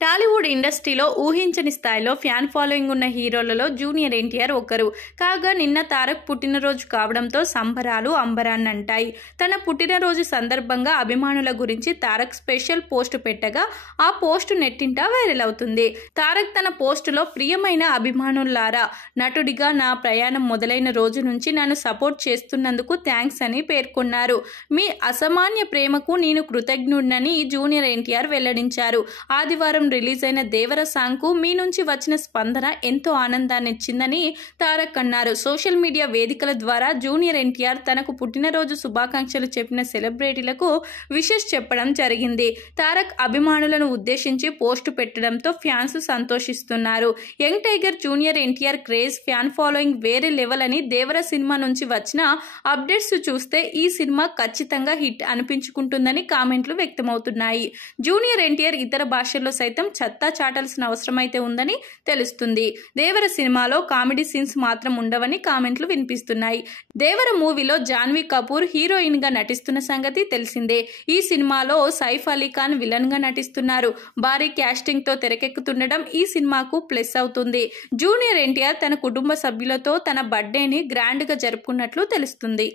టాలీవుడ్ ఇండస్ట్రీలో ఊహించని స్థాయిలో ఫ్యాన్ ఫాలోయింగ్ ఉన్న హీరోలలో జూనియర్ ఎన్టీఆర్ ఒకరు. కాగా నిన్న తారక్ పుట్టినరోజు కావడంతో సంబరాలు అంబరాన్నంటాయి. తన పుట్టినరోజు సందర్భంగా అభిమానుల గురించి తారక్ స్పెషల్ పోస్ట్ పెట్టగా ఆ పోస్ట్ నెట్టింట వైరల్ అవుతుంది. తారక్ తన పోస్టులో ప్రియమైన అభిమానులారా, నటుడిగా నా ప్రయాణం మొదలైన రోజు నుంచి నన్ను సపోర్ట్ చేస్తున్నందుకు థ్యాంక్స్ అని పేర్కొన్నారు. మీ అసామాన్య ప్రేమకు నేను కృతజ్ఞుడినని జూనియర్ ఎన్టీఆర్ వెల్లడించారు. ఆదివారం రిలీజ్ అయిన దేవర సాంగ్ కు మీ నుంచి వచ్చిన స్పందన ఎంతో ఆనందాన్నిచ్చిందని తారక్ అన్నారు. సోషల్ మీడియా వేదికల ద్వారా జూనియర్ ఎన్టీఆర్ తనకు పుట్టినరోజు శుభాకాంక్షలు చెప్పిన సెలబ్రిటీలకు విషెస్ చెప్పడం జరిగింది. తారక్ అభిమానులను ఉద్దేశించి పోస్టు పెట్టడంతో ఫ్యాన్స్ సంతోషిస్తున్నారు. Young tiger junior NTR craze, fan following వేరే లెవెల్ అని దేవర సినిమా నుంచి వచ్చిన అప్డేట్స్ చూస్తే ఈ సినిమా ఖచ్చితంగా హిట్ అనిపించుకుంటుందని కామెంట్లు వ్యక్తమవుతున్నాయి. జూనియర్ ఎన్టీఆర్ ఇతర భాషల్లో సైతం చెత్తా చాటాల్సిన అవసరమైతే ఉందని తెలుస్తుంది. దేవర సినిమాలో కామెడీ సీన్స్ మాత్రం ఉండవని కామెంట్లు వినిపిస్తున్నాయి. దేవర మూవీలో జాన్వీ కపూర్ హీరోయిన్ గా నటిస్తున్న సంగతి తెలిసిందే. ఈ సినిమాలో సైఫ్ అలీ ఖాన్ విలన్ గా నటిస్తున్నారు. భారీ క్యాస్టింగ్ తో తెరకెక్కుతుండడం ఈ సినిమాకు ప్లస్ అవుతుంది. జూనియర్ ఎన్టీఆర్ తన కుటుంబ సభ్యులతో తన బర్త్డేని గ్రాండ్ గా జరుపుకున్నట్లు తెలుస్తుంది.